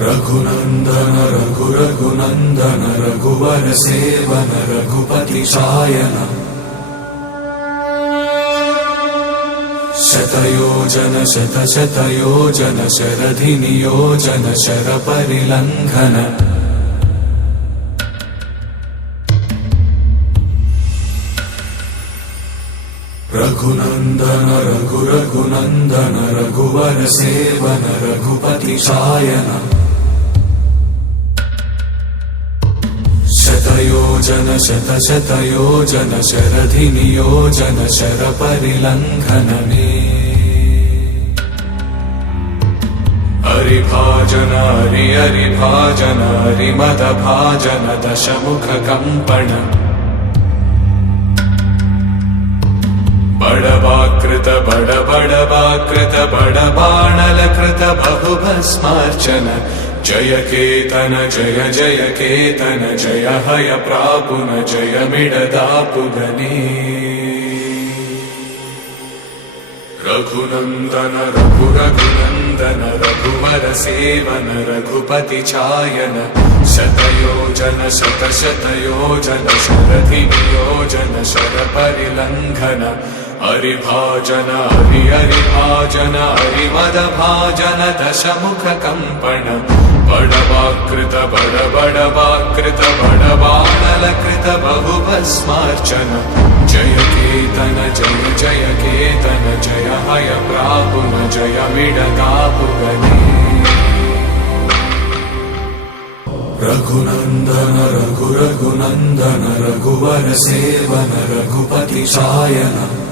रघुनंदन रघुनंदन रघुवर seven Raghupati Shayan शतयोजन शतशतयोजन शरधि नियोजन शरपरिलंघन रघुनंदन रघुनंदन रघुवर seven Raghupati Shayan शतयोजन शतशतयोजन शरधि नियोजन शरपरिलंघन हरिभाजन हरिभाजन हरिमदभाजन दशमुख कंपन बड़वाकृत बड़वाकृत बड़बाणलकृत बहुभस्मार्चन जय केतन जय जय केतन जय हय प्रापुन जय मिडदापुगनी रघुनंदन रघुनंदन रघुवर सेवन रघुपति चायन शतयोजन शतशतयोजन शरधि नियोजन शरपरिलंघन हरिभाजन हरिभाजन हरिमदभाजन दशमुख कंपन बड़वाकृत बड़वाकृत बड़बाणलकृत बहुभस्मार्चन जय केतन जय जय केतन जय हय प्रापुन जय मिडदापुगनी रघुनंदन रघुनंदन रघुवर सेवन रघुपति शायन